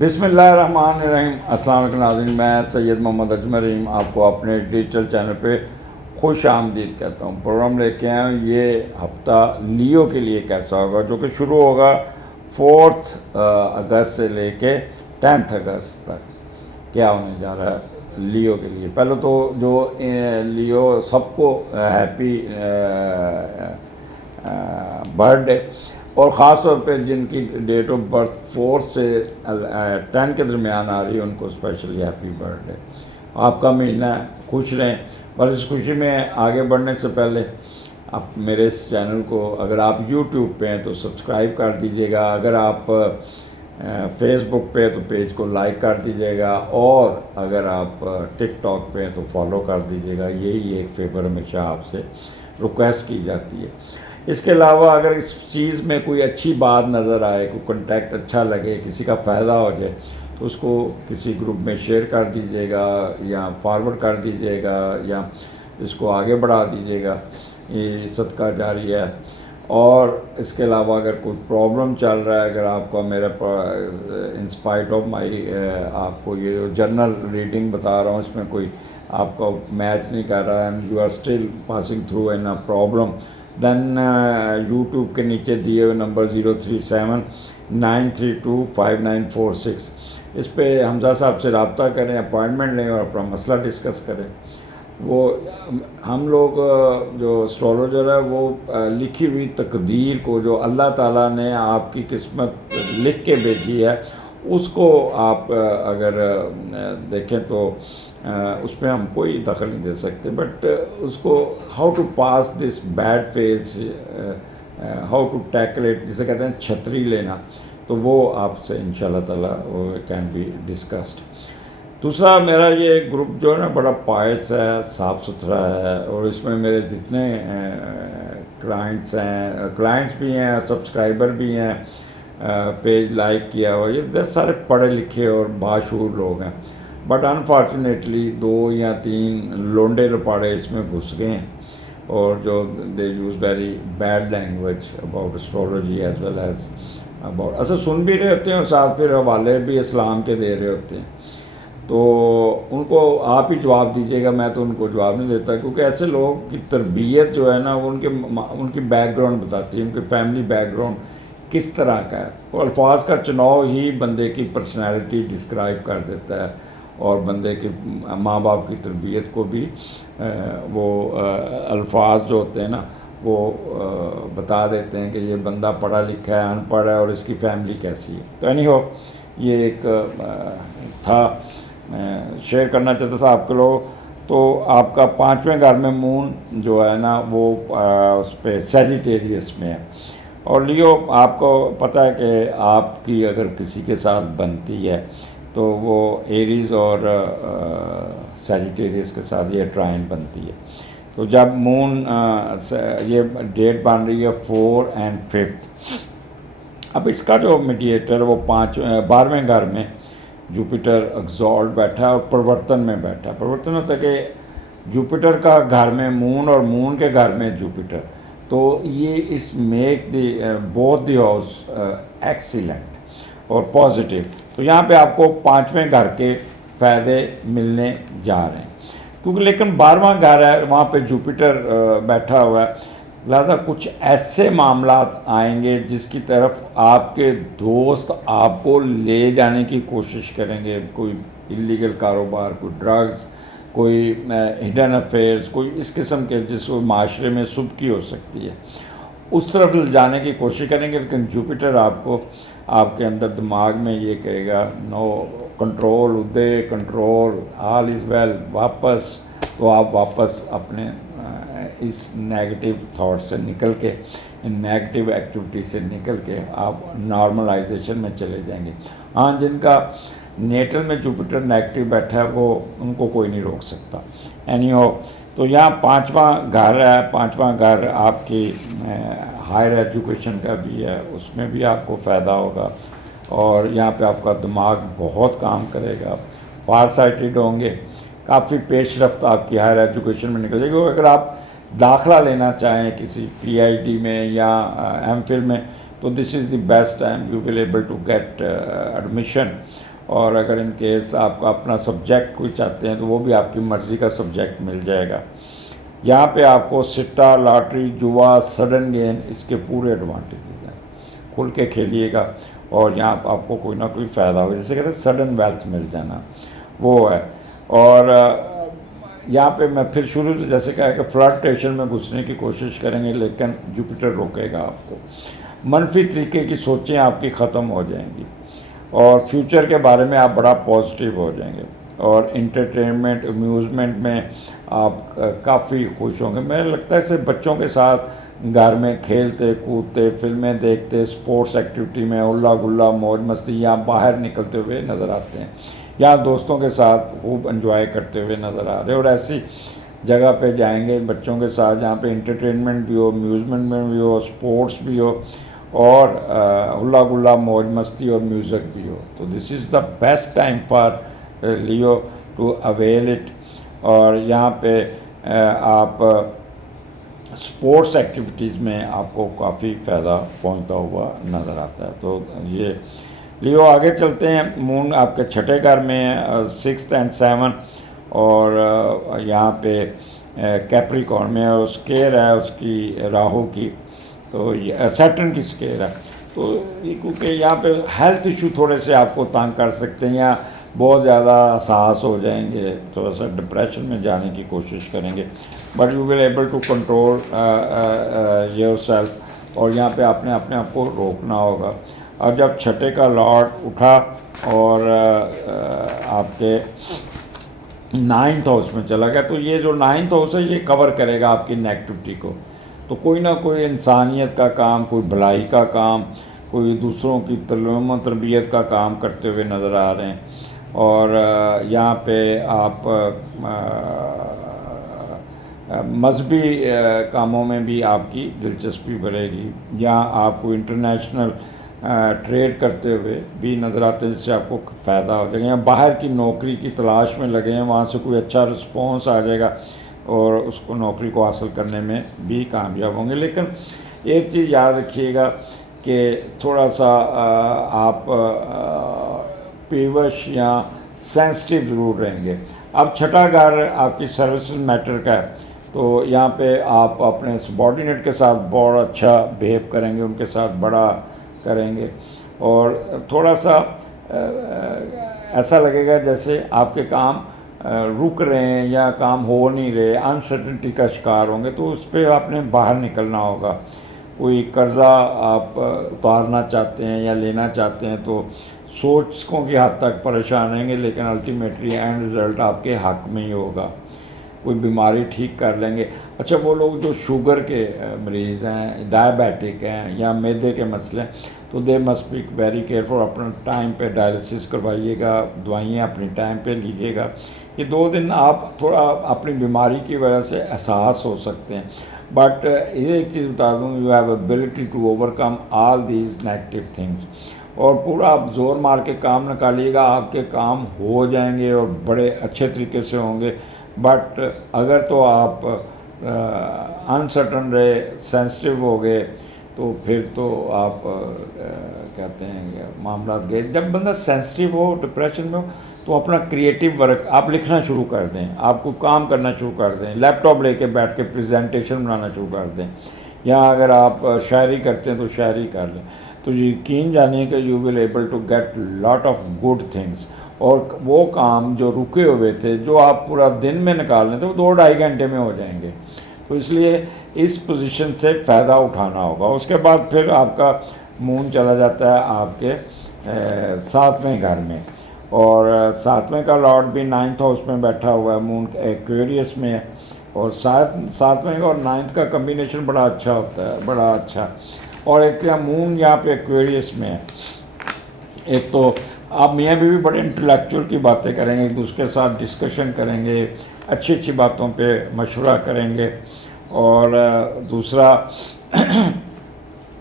بسم اللہ الرحمن الرحیم۔ السلام علیکم ناظرین، میں سید محمد اجمل رحیم آپ کو اپنے ڈیجیٹل چینل پہ خوش آمدید کہتا ہوں۔ پروگرام لے کے آئے ہوں یہ ہفتہ لیو کے لیے کیسا ہوگا، جو کہ شروع ہوگا 4 اگست سے لے کے 10 اگست تک۔ کیا ہونے جا رہا ہے لیو کے لیے؟ پہلے تو جو لیو سب کو ہیپی برتھ ڈے، اور خاص طور پہ جن کی ڈیٹ آف برتھ 4 سے 10 کے درمیان آ رہی ہے ان کو اسپیشلی ہیپی برتھ ڈے۔ آپ کا مہینہ خوش رہیں۔ اور اس خوشی میں آگے بڑھنے سے پہلے آپ میرے اس چینل کو اگر آپ یوٹیوب پہ ہیں تو سبسکرائب کر دیجیے گا، اگر آپ فیس بک پہ تو پیج کو لائک کر دیجیے گا، اور اگر آپ ٹک ٹاک پہ ہیں تو فالو کر دیجیے گا۔ یہی ایک فیور ہمیشہ آپ سے ریکویسٹ کی جاتی ہے۔ اس کے علاوہ اگر اس چیز میں کوئی اچھی بات نظر آئے، کوئی کنٹیکٹ اچھا لگے، کسی کا فائدہ ہو جائے تو اس کو کسی گروپ میں شیئر کر دیجیے گا، یا فارورڈ کر دیجیے گا، یا اس کو آگے بڑھا دیجیے گا۔ یہ صدقہ جاری ہے۔ اور اس کے علاوہ اگر کوئی پرابلم چل رہا ہے، اگر آپ کا میرا انسپائٹ آف مائی آپ کو یہ جرنل ریڈنگ بتا رہا ہوں، اس میں کوئی آپ کا میچ نہیں کر رہا ہے، and you are still passing through an a problem, then YouTube کے نیچے دیے ہوئے نمبر 037-932-5946 اس پہ حمزہ صاحب سے رابطہ کریں، اپوائنٹمنٹ لیں اور اپنا مسئلہ ڈسکس کریں۔ وہ ہم لوگ جو اسٹرالوجر ہے وہ لکھی ہوئی تقدیر کو، جو اللہ تعالیٰ نے آپ کی قسمت لکھ کے بھیجی ہے، اس کو آپ اگر دیکھیں تو اس میں ہم کوئی دخل نہیں دے سکتے، بٹ اس کو how to pass this bad phase, how to tackle it, جسے کہتے ہیں چھتری لینا، تو وہ آپ سے انشاءاللہ تعالیٰ وہ کین بی ڈسکسڈ۔ دوسرا میرا یہ گروپ جو ہے نا بڑا پائس ہے، صاف ستھرا ہے، اور اس میں میرے جتنے کلائنٹس بھی ہیں، سبسکرائبر بھی ہیں، پیج لائک کیا ہوا، یہ 10 سارے پڑھے لکھے اور باشعور لوگ ہیں، بٹ انفارچونیٹلی 2 یا 3 لونڈے لپاڑے اس میں گھس گئے ہیں، اور جو they use very bad language about astrology as well as about, اصل سن بھی رہے ہوتے ہیں اور ساتھ پھر حوالے بھی اسلام کے دے رہے ہوتے ہیں۔ تو ان کو آپ ہی جواب دیجیے گا، میں تو ان کو جواب نہیں دیتا، کیونکہ ایسے لوگ کی تربیت جو ہے نا وہ ان کی بیک گراؤنڈ بتاتی ہے، ان کی فیملی بیک گراؤنڈ کس طرح کا ہے۔ وہ الفاظ کا چناؤ ہی بندے کی پرسنالٹی ڈسکرائب کر دیتا ہے، اور بندے کے ماں باپ کی تربیت کو بھی وہ الفاظ جو ہوتے ہیں نا وہ بتا دیتے ہیں کہ یہ بندہ پڑھا لکھا ہے، ان پڑھ ہے، اور اس کی فیملی کیسی ہے۔ تو اینی ہو، یہ ایک تھا، شیئر کرنا چاہتا تھا آپ کے لوگ۔ تو آپ کا 5ویں گھر میں مون جو ہے نا وہ اس پہ سیجیٹیریس میں ہے، اور لیو آپ کو پتہ ہے کہ آپ کی اگر کسی کے ساتھ بنتی ہے تو وہ ایریز اور سیجیٹیریس کے ساتھ یہ ٹرائن بنتی ہے۔ تو جب مون یہ ڈیٹ بن رہی ہے 4 اور 5، اب اس کا جو میڈیٹر وہ 12ویں گھر میں جوپیٹر ایگزالٹ بیٹھا ہے اور پرورتن میں بیٹھا ہے۔ پرورتن ہوتا ہے کہ جوپیٹر کا گھر میں مون اور مون کے گھر میں جوپیٹر، تو یہ اس make the both the house excellent اور پازیٹیو۔ تو یہاں پہ آپ کو 5ویں گھر کے فائدے ملنے جا رہے ہیں، کیونکہ لیکن 12واں گھر ہے، وہاں پہ جوپیٹر بیٹھا ہوا ہے، لہٰذا کچھ ایسے معاملات آئیں گے جس کی طرف آپ کے دوست آپ کو لے جانے کی کوشش کریں گے، کوئی اللیگل کاروبار، کوئی ڈرگز، کوئی ہڈن افیئرز، کوئی اس قسم کے جس کو معاشرے میں سبکی ہو سکتی ہے، اس طرف لے جانے کی کوشش کریں گے۔ لیکن جوپیٹر آپ کو آپ کے اندر دماغ میں یہ کہے گا نو کنٹرول، ادے کنٹرول، آل از ویل، واپس، تو آپ واپس اپنے اس نیگیٹو تھاٹ سے نکل کے، نیگیٹو ایکٹیویٹی سے نکل کے آپ نارملائزیشن میں چلے جائیں گے۔ ہاں، جن کا نیٹل میں جوپیٹر نیگیٹو بیٹھا ہے وہ ان کو کوئی نہیں روک سکتا۔ اینی ہو، تو یہاں 5واں گھر ہے، 5واں گھر آپ کی ہائر ایجوکیشن کا بھی ہے، اس میں بھی آپ کو فائدہ ہوگا، اور یہاں پہ آپ کا دماغ بہت کام کرے گا، فار سائٹڈ ہوں گے، کافی پیش رفت آپ کی ہائر ایجوکیشن میں نکل جائے گی۔ اگر آپ داخلہ لینا چاہیں کسی پی آئی ڈی میں یا ایم فل میں تو this is the best time, you will able to get admission, اور اگر ان کیس آپ کا اپنا سبجیکٹ کوئی چاہتے ہیں تو وہ بھی آپ کی مرضی کا سبجیکٹ مل جائے گا. یہاں پہ آپ کو سٹا، لاٹری، جوا، سڈن گین، اس کے پورے ایڈوانٹیجز ہیں. کھل کے کھیلیے گا اور یہاں پہ آپ کو کوئی نہ کوئی فائدہ ہو، جیسے کہتے ہیں سڈن ویلتھ مل جانا، وہ ہے. اور یہاں پہ میں پھر شروع سے جیسے کہا کہ فلرٹیشن میں گھسنے کی کوشش کریں گے لیکن جوپیٹر روکے گا آپ کو. منفی طریقے کی سوچیں آپ کی ختم ہو جائیں گی اور فیوچر کے بارے میں آپ بڑا پازیٹیو ہو جائیں گے. اور انٹرٹینمنٹ، امیوزمنٹ میں آپ کافی خوش ہوں گے. مجھے لگتا ہے صرف بچوں کے ساتھ گھر میں کھیلتے کودتے، فلمیں دیکھتے، اسپورٹس ایکٹیویٹی میں ہلا گلا موج مستی، یا باہر نکلتے ہوئے نظر آتے ہیں، یا دوستوں کے ساتھ خوب انجوائے کرتے ہوئے نظر آ رہے ہیں. اور ایسی جگہ پہ جائیں گے بچوں کے ساتھ جہاں پہ انٹرٹینمنٹ بھی ہو، امیوزمنٹ میں بھی ہو، اسپورٹس بھی ہو، اور ہلا گلا موج مستی اور میوزک بھی ہو. تو this is the best time for you to avail it. اور یہاں پہ آپ اسپورٹس ایکٹیویٹیز میں آپ کو کافی فائدہ پہنچتا ہوا نظر آتا ہے. تو یہ لیو آگے چلتے ہیں. مون آپ کے چھٹے گھر میں 6th and 7th، اور یہاں پہ کیپریکارن میں، اور اسکیئر ہے اس کی راہو کی، تو سیٹرن کی اسکیئر ہے. تو یہ کیونکہ یہاں پہ ہیلتھ ایشو تھوڑے سے آپ کو تنگ کر سکتے ہیں، یا بہت زیادہ حساس ہو جائیں گے، تھوڑا سا ڈپریشن میں جانے کی کوشش کریں گے. But you will able to control yourself, اور یہاں پہ آپ نے اپنے آپ کو روکنا ہوگا. اور جب چھٹے کا لارڈ اٹھا اور آپ کے 9th ہاؤس میں چلا گیا، تو یہ جو 9th ہاؤس ہے یہ کور کرے گا آپ کی نیگیٹیوٹی کو. تو کوئی نہ کوئی انسانیت کا کام، کوئی بھلائی کا کام، کوئی دوسروں کی تعلیم و تربیت کا کام کرتے ہوئے نظر آ رہے ہیں. اور یہاں پہ آپ مذہبی کاموں میں بھی آپ کی دلچسپی بڑھے گی، یا آپ کو انٹرنیشنل ٹریڈ کرتے ہوئے بھی نظر آتے ہیں جس سے آپ کو فائدہ ہو جائے گا، یا باہر کی نوکری کی تلاش میں لگے ہیں، وہاں سے کوئی اچھا رسپانس آ جائے گا اور اس کو نوکری کو حاصل کرنے میں بھی کامیاب ہوں گے. لیکن ایک چیز یاد رکھیے گا کہ تھوڑا سا آپ پیوش یا سینسٹیو ضرور رہیں گے. اب چھٹا گھر آپ کی سروسز میٹر کا ہے، تو یہاں پہ آپ اپنے سبارڈینیٹ کے ساتھ بہت اچھا بیہیو کریں گے، ان کے ساتھ بڑا کریں گے، اور تھوڑا سا ایسا لگے گا جیسے آپ کے کام رک رہے ہیں یا کام ہو نہیں رہے، انسرٹنٹی کا شکار ہوں گے. تو اس پہ آپ نے باہر نکلنا ہوگا. کوئی قرضہ آپ اتارنا چاہتے ہیں یا لینا چاہتے ہیں تو سوچوں کی حد تک پریشان رہیں گے، لیکن الٹیمیٹلی اینڈ رزلٹ آپ کے حق میں ہی ہوگا. کوئی بیماری ٹھیک کر لیں گے. اچھا، وہ لوگ جو شوگر کے مریض ہیں، ڈائبیٹک ہیں، یا میدے کے مسئلے ہیں، تو they must be very careful. اپنا ٹائم پہ ڈائلسس کروائیے گا، دوائیاں اپنی ٹائم پہ لیجیے گا. یہ 2 دن آپ تھوڑا اپنی بیماری کی وجہ سے احساس ہو سکتے ہیں، بٹ یہ ایک چیز بتا دوں، you have ability to overcome all these negative things. اور پورا آپ زور مار کے کام نکالیے گا، آپ کے کام ہو جائیں گے اور بڑے اچھے طریقے سے ہوں گے. بٹ اگر تو آپ انسرٹن رہے، سینسٹیو ہو گئے، تو پھر تو آپ کہتے ہیں کہ معاملات گئے. جب بندہ سینسٹیو ہو، ڈپریشن میں ہو، تو اپنا کریٹیو ورک آپ لکھنا شروع کر دیں، آپ کو کام کرنا شروع کر دیں، لیپ ٹاپ لے کے بیٹھ کے پریزنٹیشن بنانا شروع کر دیں، یا اگر آپ شاعری کرتے ہیں تو شاعری کر لیں. تو یقین جانیے کہ you will able to get lot of good things. اور وہ کام جو رکے ہوئے تھے، جو آپ پورا دن میں نکال رہے تھے، وہ 2-2.5 گھنٹے میں ہو جائیں گے. تو اس لیے اس پوزیشن سے فائدہ اٹھانا ہوگا. اس کے بعد پھر آپ کا مون چلا جاتا ہے آپ کے 7ویں گھر میں، اور 7ویں کا لارڈ بھی 9th ہاؤس میں بیٹھا ہوا ہے. مون ایکویریس میں ہے، اور 7ویں اور 9th کا کمبینیشن بڑا اچھا ہوتا ہے، بڑا اچھا. اور ایک مون یہاں پہ ایکویریس میں ہے. ایک تو آپ میاں بیوی بڑے انٹلیکچوئل کی باتیں کریں گے، ایک دوسرے کے ساتھ ڈسکشن کریں گے، اچھی اچھی باتوں پہ مشورہ کریں گے. اور دوسرا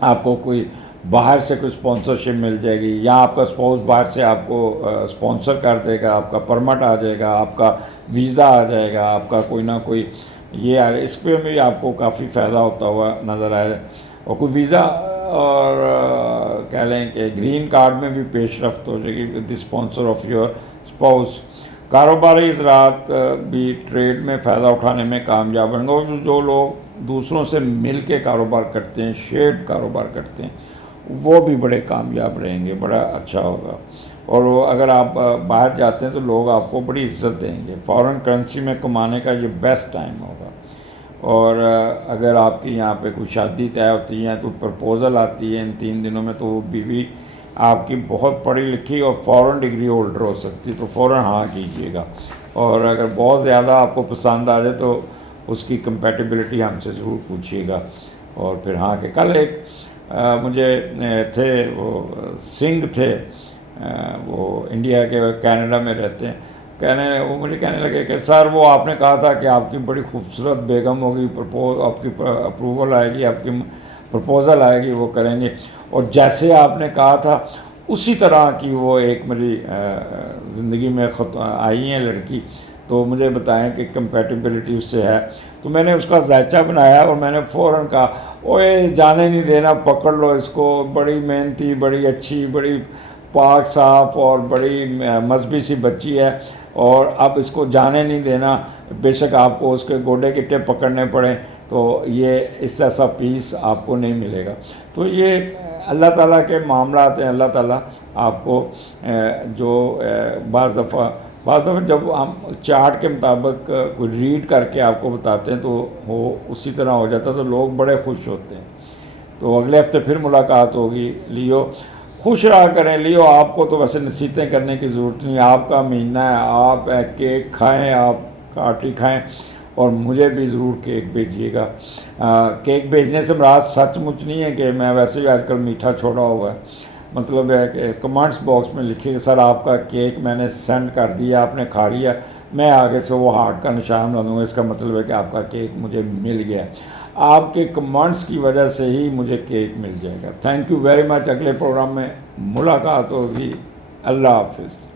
آپ کو کوئی باہر سے کوئی اسپانسرشپ مل جائے گی، یا آپ کا اسپاؤس باہر سے آپ کو اسپانسر کر دے گا، آپ کا پرمٹ آ جائے گا، آپ کا ویزا آ جائے گا، آپ کا کوئی نہ کوئی یہ آ اس پہ بھی آپ کو کافی فائدہ ہوتا ہوا نظر آئے. اور کوئی ویزا اور کہہ لیں کہ گرین کارڈ میں بھی پیش رفت ہو جائے گی with the sponsor of your spouse. کاروباری زراعت بھی ٹریڈ میں فائدہ اٹھانے میں کامیاب رہیں گے. اور جو لوگ دوسروں سے مل کے کاروبار کرتے ہیں، شیئرڈ کاروبار کرتے ہیں، وہ بھی بڑے کامیاب رہیں گے، بڑا اچھا ہوگا. اور اگر آپ باہر جاتے ہیں تو لوگ آپ کو بڑی عزت دیں گے. فارن کرنسی میں کمانے کا یہ بیسٹ ٹائم ہوگا. اور اگر آپ کی یہاں پہ کوئی شادی طے ہوتی ہے تو پرپوزل آتی ہے ان 3 دنوں میں، تو وہ بیوی آپ کی بہت پڑھی لکھی اور فوراً ڈگری ہولڈر ہو سکتی، تو فوراً ہاں کیجیے گا. اور اگر بہت زیادہ آپ کو پسند آ جائے تو اس کی کمپیٹیبلٹی ہم سے ضرور پوچھیے گا اور پھر ہاں کہ. کل ایک مجھے تھے وہ سنگھ تھے، وہ انڈیا کے، کینیڈا میں رہتے ہیں. وہ مجھے کہنے لگے کہ سر وہ آپ نے کہا تھا کہ آپ کی بڑی خوبصورت بیگم ہوگی، آپ کی اپروول آئے گی، آپ کی پرپوزل آئے گی، وہ کریں گے. اور جیسے آپ نے کہا تھا اسی طرح کی وہ ایک میری زندگی میں آئی ہیں لڑکی. تو مجھے بتائیں کہ کمپیٹیبلٹی اس سے ہے. تو میں نے اس کا ذائچہ بنایا اور میں نے فوراً کہا اوے جانے نہیں دینا، پکڑ لو اس کو، بڑی محنتی، بڑی اچھی، بڑی پاک صاف اور بڑی مذہبی سی بچی ہے، اور اب اس کو جانے نہیں دینا. بے شک آپ کو اس کے گوڈے گٹے پکڑنے پڑیں تو یہ اس ایسا پیس آپ کو نہیں ملے گا. تو یہ اللہ تعالیٰ کے معاملات ہیں. اللہ تعالیٰ آپ کو جو بعض دفعہ جب ہم چارٹ کے مطابق کوئی ریڈ کر کے آپ کو بتاتے ہیں تو وہ اسی طرح ہو جاتا ہے، تو لوگ بڑے خوش ہوتے ہیں. تو اگلے ہفتے پھر ملاقات ہوگی. لیو خوش رہا کریں. لیو آپ کو تو ویسے نصیحتیں کرنے کی ضرورت نہیں، آپ کا مہینہ ہے، آپ کیک کھائیں، آپ کاٹی کھائیں، اور مجھے بھی ضرور کیک بھیجیے گا. کیک بھیجنے سے مراد سچ مچ نہیں ہے کہ میں ویسے بھی آج کل میٹھا چھوڑا ہوا ہے. مطلب ہے کہ کمنٹس باکس میں لکھیے کہ سر آپ کا کیک میں نے سینڈ کر دیا، آپ نے کھا لیا، میں آگے سے وہ ہارٹ کا نشان بنا دوں گا. اس کا مطلب ہے کہ آپ کا کیک مجھے مل گیا. آپ کے کمنٹس کی وجہ سے ہی مجھے کیک مل جائے گا. Thank you very much. اگلے پروگرام میں ملاقات ہوگی. اللہ حافظ.